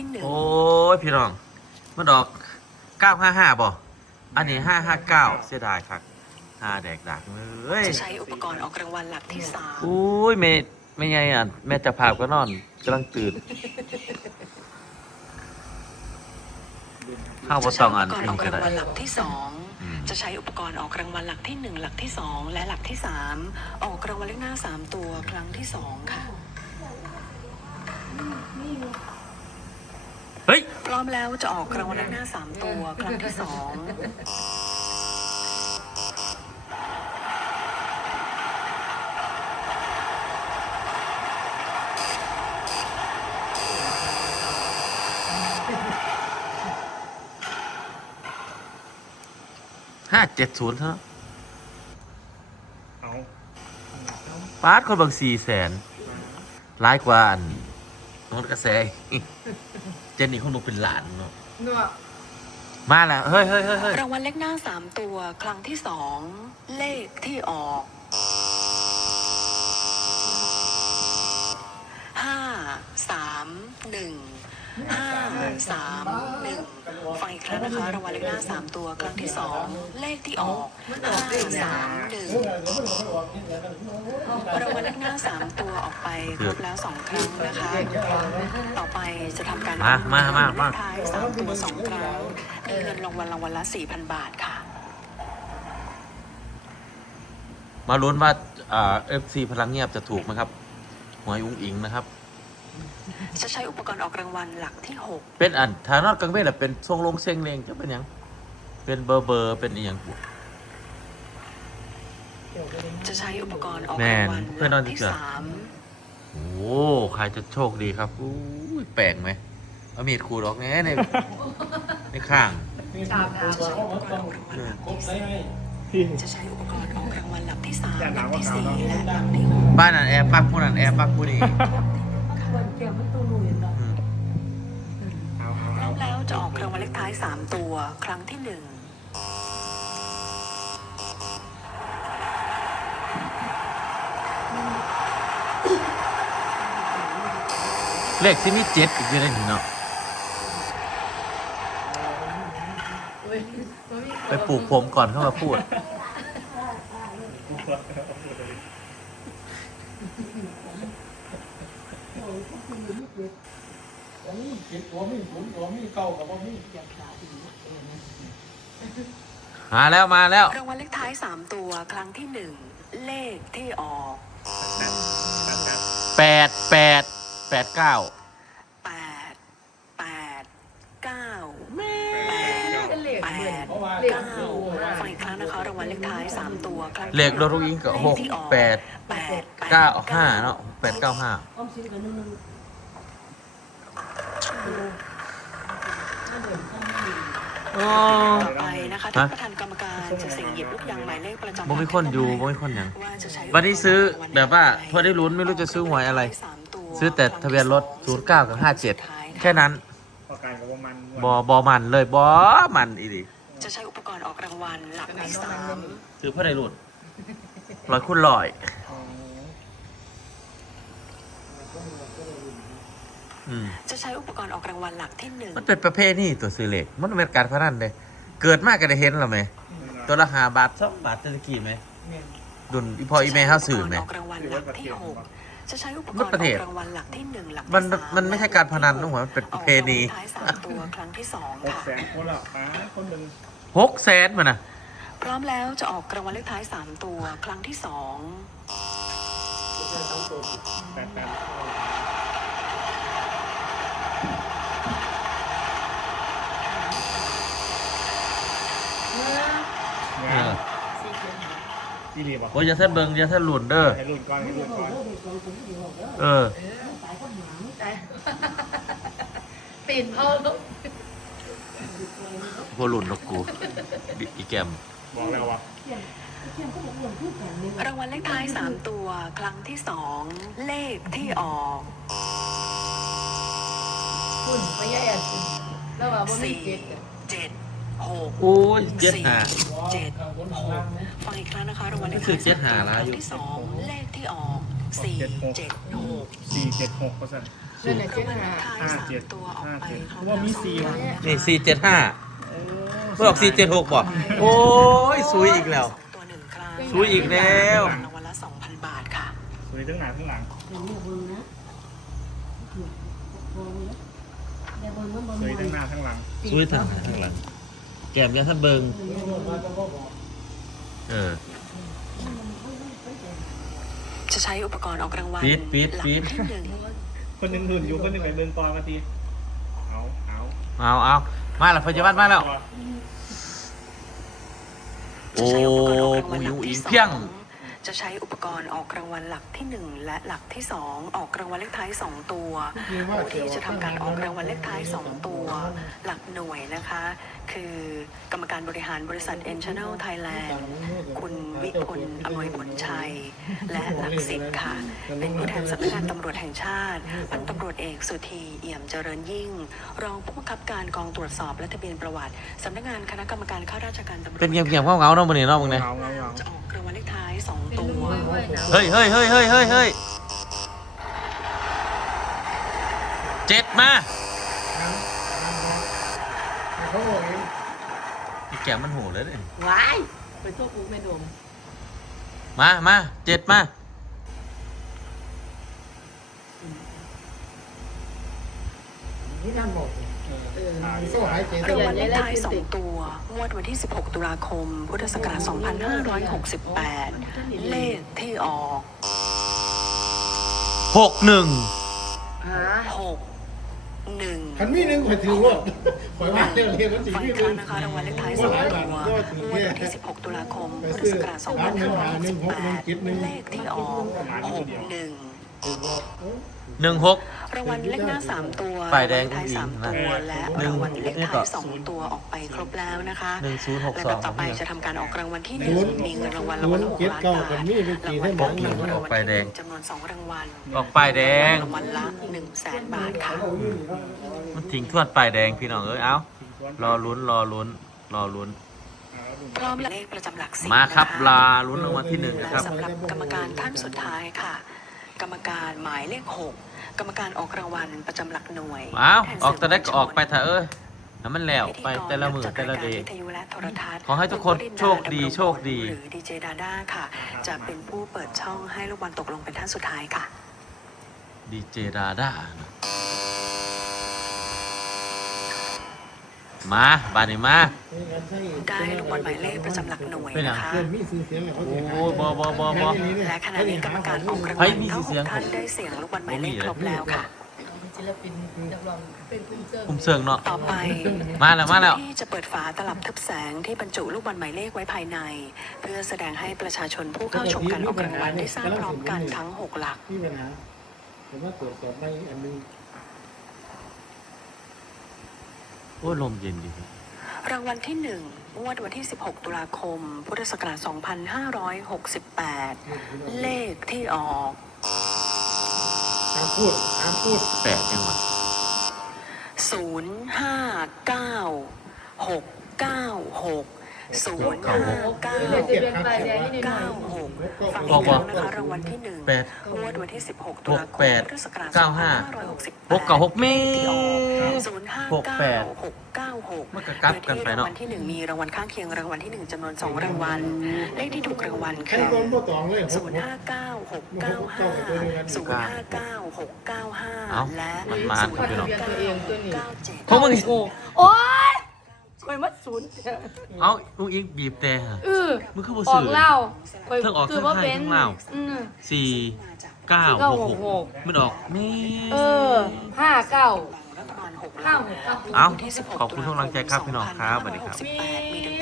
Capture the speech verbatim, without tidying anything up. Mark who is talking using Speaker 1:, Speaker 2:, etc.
Speaker 1: ที่หนึ่ง
Speaker 2: โอ้ยพี่น้องมันดอกเก้าห้าห้าบ่อันนี้ห้าห้าเก้าเสียดายครับห้าแดกดักเลย
Speaker 1: จะใช้อุปกรณ์ออกรางวัลหลักที่สาม
Speaker 2: อุ้ยแม่ไม่ไงอ่ะแม่จะพาก็นอนกำลังตื่นข้าวบะตองอัน
Speaker 1: จะใช้อุปกรณ์ออก
Speaker 2: ก็
Speaker 1: ราง
Speaker 2: ได้
Speaker 1: วัลหลักที่สองจะใช้อุปกรณ์ออกรางวัลหลักที่หนึ่งหลักที่สองและหลักที่สามออกรางวัลเลขหน้าสามตัวครั้งที่สองค่ะ
Speaker 2: เฮ้ย
Speaker 1: พร้อมแล้วจะออกรางวัลเลขหน้าสามตัวครั้งที่สอง
Speaker 2: ห้าเจ็ดศูนย์เท่า
Speaker 3: เอา
Speaker 2: ปาดคนบางสี่แสนร้ายกว่าอันนนกระแสเจนนี่คนบอกเป็นหลานเนาะมาแล้วเฮ้ยเฮ้ยเฮ้ยเฮ้ย
Speaker 1: รางวัลเลขหน้าสามตัวครั้งที่สองเลขที่ออกห้าสามหนึ่งห้าสามหนึ่งฟังอีกครั้งนะคะรางวัลเลขหน้าสามตัวครั้งที่สองเลขที่ออกห้าสามหนึ่งรางวัลเลขหน้าสามตัวออกไปครบแล้วสองครั้งนะคะต่อไปจะทำการ
Speaker 2: มามามามา
Speaker 1: ท้ายสามตัวสองครั้งมีเงินรางวัลรางวัลละสี่พันบาทค่ะ
Speaker 2: มาลุ้นว่าอ่าเอฟซีพลังเงียบจะถูกไหมครับหวยอุ้งอิงนะครับ
Speaker 1: จะใช้อุปกรณ์ออกรางวัลหลักที่หก
Speaker 2: เป็นอันทานอดกังเวทแหละเป็นทรงลงเซ็งเลงจะเป็นยังเป็นเบอร์เบอร์เป็นอีหยังปุ๊
Speaker 1: จะใช้อุปกรณ์ออกรางวัลหลักที่สาม
Speaker 2: โอ้ใครจะโชคดีครับอู้ยแปลกไหมเอามีดขูดออกแน่ในในข้าง
Speaker 1: จะใช้อุปกรณ์ออกรางวัลหลักที่สามหลักที่สี่และหลักที่หก
Speaker 2: บ้านนั้นแอร์ปักผู้นั้นแอร์ปักผู้นี้
Speaker 3: เอาเอา
Speaker 1: พร้
Speaker 3: เอา
Speaker 1: อมแล้วจะออกรางวัลเลขท้ายสามตัวครั้งที่หนึ่ง
Speaker 2: เลขที่มีเจ็ดอีกอยู่ในนี้เนาะไปปลูกผมก่อนเข้ามาพูดมาแล้วมาแล้ว
Speaker 1: รางวัลเลขท้ายสามตัวครั้งที่หนึ่งเลขที่ออก
Speaker 2: แปดแปดแปดเก้า
Speaker 1: แปดแปดเก้าแปดแปดเก้าฟังอีกครั้งนะคะรางวัลเลขท้ายสามตัวครั้งที่
Speaker 2: เลขโดรุอิงกับหกแปด
Speaker 1: แปด
Speaker 2: เก้าห้าเนาะแปดเก้าห้าโอ้
Speaker 1: ต่อไปนะคะท่านประธานกรรมการจะเสี่ยงหยิบลูกยางหมายเลขประจำ
Speaker 2: บ่มีคนอยู่บ่มีคนหยัง
Speaker 1: ว่าจะใช้
Speaker 2: วันนี้ซื้อแบบว่าพอได้ลุ้นไม่รู้จะซื้อหวยอะไร ซื้อแต่ทะเบียนรถศูนย์เก้ากับห้าเจ็ดแค่นั้น
Speaker 3: ประกันกับว่ามัน
Speaker 2: บอบอมันเลยบอมันอีดิ
Speaker 1: จะใช้อุปกรณ์ออกรางวัลหลักที่สาม
Speaker 2: ซื้อเพื่อได้ลุ้นร้อยคุณลอยอืม
Speaker 1: จะใช้อุปกรณ์ออกรางวัลหลักที่หนึ่ง
Speaker 2: มันเป็นประเภทนี่ตัวซื้อเลขมันเป็นการพนันเลยเกิดมากก็ได้เห็นหรอไหมตัวละหาบาทสองบาทจะกี่ไหมดุนอีพออีเมลเข้าสื่อไหม
Speaker 1: จะใช้อุปกรณ์ออกรางวัลหลักที่หกจะใช้อุปกรณ์ออกรางวัลหลักที่หนึ่งหลักที่
Speaker 2: มัน
Speaker 1: สาม
Speaker 2: มันไม่ใช่การพนันนะหัวมันเป็นประเพณี
Speaker 1: ออกรางวัลท้ายสามตัวครั้งที่สอง
Speaker 3: หก
Speaker 1: ค่ะ
Speaker 3: แสนคนละป้าคนหนึ่ง
Speaker 2: หกแสนมันนะ
Speaker 1: พร้อมแล้วจะออกรางวัลเลขท้ายสามตัวครั้งที่สอง
Speaker 3: แปดแปด
Speaker 2: เออ
Speaker 3: ที่รีบอ่ะ
Speaker 2: โอ้ยอย่าท่านเบิงอย่าท่านหลุนเด้อ
Speaker 3: ให้รุ่นก่อนให้รุ่นก่อน
Speaker 2: เออ
Speaker 4: ปีนเอาลูก
Speaker 2: พวกหลุนนกกูบิอีแกม
Speaker 3: บอกแล้วว่า
Speaker 1: รางวัลเลขท้ายสามตัวครั้งที่สองเลขที่ออก
Speaker 4: คุณไม่ใช่อ่ะแล้วว่าบ่มี
Speaker 1: สี่
Speaker 4: เจ็ด
Speaker 1: เจ็ดหก
Speaker 2: โอ้ยเจ็ด
Speaker 1: สี่
Speaker 2: หา
Speaker 1: เจ็ดหกฟังอีกครั้งนะคะรางวัลเลข
Speaker 2: รู้สึ
Speaker 1: ท้าก ย
Speaker 2: เจ็ด
Speaker 1: สาม
Speaker 2: หา
Speaker 1: ตัวค
Speaker 2: ละ
Speaker 1: รั้ง
Speaker 2: อยู่
Speaker 1: ที่สองเลขที่ออกสี่เจ็ดหก
Speaker 3: สี่เจ็ดหกเปอร์เซ็นต์
Speaker 4: นั่นแหละเจ็ดหา
Speaker 3: ห้าเจ็ด
Speaker 1: ตัวออก
Speaker 3: ห้า
Speaker 1: ไป
Speaker 3: เจ็ด
Speaker 1: ครบ
Speaker 3: ว่ามีสี่
Speaker 1: แล้ว
Speaker 3: วะ
Speaker 2: นี่สี่เจ็ดห้าเพื่อออกสี่เจ็ดหกบ่โอ้ยซุยอีกแล้ว
Speaker 1: ตัวหนึ่งครั้ง
Speaker 2: ซุยอีกแล้ว
Speaker 1: รางวัลละสองพันบาทค่ะ
Speaker 3: สวยทั้งหน้าทั้งหลังสวยทั้งหน้าทั้งหลัง
Speaker 2: ซุยทางทางหลัง แก้มยังท่านเบิงเออ
Speaker 1: จะใช้อุปกรณ์ออกรางวัล
Speaker 2: ปี๊ดปี๊ด
Speaker 1: หลัก
Speaker 2: ปี๊ด
Speaker 1: ที่หนึ่ง
Speaker 3: คนหนึ่งหุ่นอยู่คนหนึ่งไปเบิ่งตอนมาทีเอาเอา
Speaker 2: เอาเอามาแล้วพยาบาลมาแล้ว โอ้
Speaker 1: จะใช้อุปกรณ์ออกรางวั
Speaker 2: กู
Speaker 1: ลห
Speaker 2: อ
Speaker 1: ลั
Speaker 2: ยู่
Speaker 1: ก
Speaker 2: อี
Speaker 1: ที่
Speaker 2: ก
Speaker 1: สอ
Speaker 2: เพียง
Speaker 1: งจะใช้อุปกรณ์ออกรางวัลหลักที่หนึ่งและหลักที่สองออกรางวัลเลขท้ายสองตัวผู้ที่จะทำการออกรางวัลเลขท้ายสองตัว หลักหน่วยนะคะ คือกรรมการบริหารบริษัท เอ็น Channel Thailand คุณวิพลอำนวยผลชัย และหลักสิบค่ะ เป็นผู้แทนสำนักงานตำรวจแห่งชาติพันตำรวจเอกสุธีเอี่ยมเจริญยิ่ง รองผู้บังคับการกองตรวจสอบและทะเบียนประวัติสำนักงานคณะกรรมการข้าราชการตำรวจ
Speaker 2: เป็นเงียบๆเงาๆเนาะมื้อนี้เนาะมึงเนี่ย
Speaker 3: เงาเงาเงา
Speaker 1: จะออกรางวัลเลขท้ายสองตัว
Speaker 2: เฮ้ยเฮ้ยเฮ้ยเฮ้ยเฮ้ยเฮ้ยเจ็ดมาไอ้แก้มมันโหเลยเนี่ย
Speaker 4: ว้ายไปทั่วปุ๊กแม่ดม
Speaker 2: มามาเจ็ดมา
Speaker 5: นี่นั่นบอก
Speaker 4: เออ
Speaker 5: โซ่หายใจ
Speaker 1: รางวัลเลขท้ายสองตัว งวดวันที่ สิบหก ตุลาคม พุทธศักราช สองพันห้าร้อยหกสิบแปด เลขที่ออก
Speaker 2: หกหนึ่ง
Speaker 4: หา
Speaker 1: หก หนึ่ง
Speaker 5: ขันมีหนึ่งข่อยถือว่าข่อยว่าเรื่องเรียนมันสี
Speaker 1: ฟัง
Speaker 5: มี
Speaker 1: อีก
Speaker 5: ห
Speaker 1: ค
Speaker 5: นึ่
Speaker 1: รั้
Speaker 5: ง
Speaker 1: งนะคะรางวัลเลขท้ายสองตัว งวดวันที่ สิบหก ตุลาคม พุทธศักราช สองพันห้าร้อยหกสิบแปด เลขที่ออก หก หนึ่ง
Speaker 2: หนึ่งหก
Speaker 1: รางวัลเลขหน้าสามตัว
Speaker 2: ป้ายแดง
Speaker 1: รางวัลเลขท้ายสามตัวและ
Speaker 2: หนึ่ง
Speaker 1: รางวัลเลขท้ายสองตัวออกไปครบแล้วนะคะ
Speaker 2: หนึ่งศูนย์หก
Speaker 1: และ
Speaker 2: สอง
Speaker 1: ต่อไปจะทำการออกรางวัลที่หนึ่งมีเงินรางวัลรางวัลหกล้านบาทรางวัลที่หนึ่งรางวัลที่หนึ่งจำนวนสองรางวัล
Speaker 2: ออกป้ายแดง
Speaker 1: รางวัลละหนึ่งแสนบาทค่ะ
Speaker 2: มันทิ้งทวดป้ายแดงพี่น้องเอ้ย เอ้า รอลุ้น รอลุ้น รอลุ้น
Speaker 1: พร้อมเลขประจำหลักสิบ
Speaker 2: มาครับ
Speaker 1: นะะ
Speaker 2: ลาลุ้นรางวัลที่หนึ่ง
Speaker 1: และ
Speaker 2: นะครับ
Speaker 1: สำหรับกรรมการท่านสุดท้ายค่ะ กรรมการหมายเลขหกกรรมการออกรางวัลประจำหลักหน่วย
Speaker 2: อ้าว
Speaker 1: แทน
Speaker 2: ออกแต่ได้ก็ออกไป
Speaker 1: สื่
Speaker 2: เถอะเอ้ยน้ำมันแล้ว
Speaker 1: พิธี
Speaker 2: ไป
Speaker 1: กร
Speaker 2: แต่ละมือ
Speaker 1: นักจั
Speaker 2: แต่ละ
Speaker 1: ราย
Speaker 2: เด
Speaker 1: การ
Speaker 2: ย์
Speaker 1: วิทยุและโทรทัศน์
Speaker 2: ขอให้ทุกคน
Speaker 1: ณวรินทร์
Speaker 2: โชคดี
Speaker 1: ดำรง
Speaker 2: โชคดี
Speaker 1: หรือดีเจดาด้าค่ะ จะเป็นผู้เปิดช่องให้ลูกบอลตกลงเป็นท่านสุดท้ายค่ะ
Speaker 2: ดีเจดาด้ามาบานนี้มา
Speaker 1: ได้ลูกบอลหมายเลขประจำหลักหน่วย
Speaker 2: เป็นหยัง
Speaker 1: นะคะ
Speaker 5: เรื่องมีสื่อเสียงเขา
Speaker 2: โอ้
Speaker 5: เสียหาย
Speaker 2: ยบอบอบอบอ
Speaker 1: และขณะนี้กรรมการออกราง
Speaker 2: เฮ้
Speaker 1: วัล
Speaker 2: ยมี
Speaker 1: ทั้ง
Speaker 2: เสี
Speaker 1: ห
Speaker 2: ยง
Speaker 1: กท่านได้เสียงลูกบอลหมายเลขครบแล้วค่ะ
Speaker 4: ศิลปินนักร้องเป็นคุณเจ้า
Speaker 2: คุมเสิงเนาะ
Speaker 1: ต่อไป
Speaker 2: มาแล้วมาแล้ว
Speaker 1: เจ้หน้ที่จะเปิดฝาตลับทึบแสงที่บรรจุลูกบอลหมายเลขไว้ภายใน เพื่อแสดงให้ประชาชนผู้เข้าชมการออกรางวัลได้ทราบพร้อมกันทั้งหกหลัก
Speaker 5: ที่ปัญหาผมว่าตรวจสอบไม่อันนึง
Speaker 2: โอ้ยลมเย็นดี
Speaker 1: รางวัลที่หนึ่งงวดวันที่ สิบหก ตุลาคม พุทธศักราช สองพันห้าร้อยหกสิบแปด เลขที่ออก
Speaker 5: ตามพูดตามพูด
Speaker 2: แปดจังหวะ
Speaker 1: ศูนย์ห้าเก้าหกเก้าหกศูนย์ห้าเก้า
Speaker 4: เลยจะเป็นปลายแดงให้หน่
Speaker 1: เก้า
Speaker 4: อย
Speaker 1: หกฟังอีกครั้งนะคะรางวัลที่หนึ่ง
Speaker 2: แปด
Speaker 1: งวดวันที่ สิบหก ตุ
Speaker 2: ห
Speaker 1: ลาก คม
Speaker 2: แปด
Speaker 1: พุทธศักราช
Speaker 2: เก้าห้า
Speaker 1: สองพันห้าร้อยหกสิบแปด
Speaker 2: หกเก้าหกเม
Speaker 1: ที่ออก
Speaker 2: ตร
Speaker 1: ศูนย์ห้า
Speaker 2: หกแป
Speaker 1: เก้า
Speaker 2: ด
Speaker 1: หกเก้าหก
Speaker 2: มันก็กลับกันไปเนอะ
Speaker 1: โดยที่รางวัลที่หนึ่งมีรางวัลข้างเคียงรางวัลที่หนึ่งจำนวนสองรางวัล เลขที่ถูกรางวัล
Speaker 5: ใคร
Speaker 1: คือ
Speaker 5: โดนบ่ตองเลย
Speaker 1: ศูนย์ห้าเก้าหกเก้าห้าศูนย์ห้าเก้าหกเก้าห้า
Speaker 2: เอ้า
Speaker 1: และ
Speaker 2: มันมา
Speaker 1: ศูนย์
Speaker 2: พี่น้อง
Speaker 1: ห้าเก้าเก้าเจ็ด
Speaker 2: เพราะมึง
Speaker 4: โอ้โอ้ยคอยมัดศูนย์
Speaker 2: เอ้าลูกอีกบีบแต่ฮะ
Speaker 4: เออ
Speaker 2: มึงคือบ่
Speaker 4: ออ
Speaker 2: ซื้
Speaker 4: ก
Speaker 2: อ
Speaker 4: เหล้าคอย
Speaker 2: เทิงออก
Speaker 4: คือว่าเป็น
Speaker 2: เทิงไทยเทิงลาว
Speaker 4: อืม
Speaker 2: สี่เก้า
Speaker 4: เก้า
Speaker 2: หก
Speaker 4: ห
Speaker 2: ห
Speaker 4: ก
Speaker 2: ก
Speaker 4: หก
Speaker 2: มันออกแม่
Speaker 4: เออห้าเก้า
Speaker 1: รัฐบาลหก
Speaker 4: ห้า
Speaker 1: ล้าน
Speaker 4: หกเก้า
Speaker 2: เอ้าขอบคุณทุกกำลังใจครับพี่น้องครับสวัสดีครับ
Speaker 1: สองพันห้าร้อยหกสิบแปดมีดัง